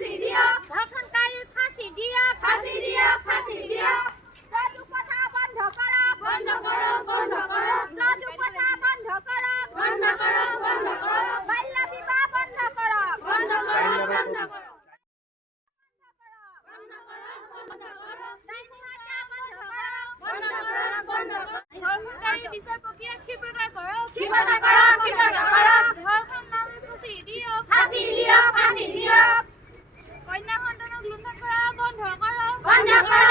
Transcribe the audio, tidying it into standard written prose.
ফাঁসি দিয়ক ধর্ষণকারীক ফাঁসি দিয়ক ফাঁসি দিয়ক ফাঁসি দিয়ক যৌতুক প্রথা বন্ধ করক বন্ধ করো বন্ধ করো যৌতুক প্রথা বন্ধ করক বন্ধ করো বন্ধ করো বাল্য বিবাহ বন্ধ করক বন্ধ করো বন্ধ করো ধর্ষণকারী বিচার প্রক্রিয়া ক্ষিপ্রতা করক ক্ষিপ্রতা করক ক্ষিপ্রতা করক ধর্ষণ নামে ফাঁসি দিয়ক ফাঁসি দিয়ক ফাঁসি দিয়ক কন্যা সন্তানক লুণ্ঠন কৰা বন্ধ কৰক বন্ধ কৰো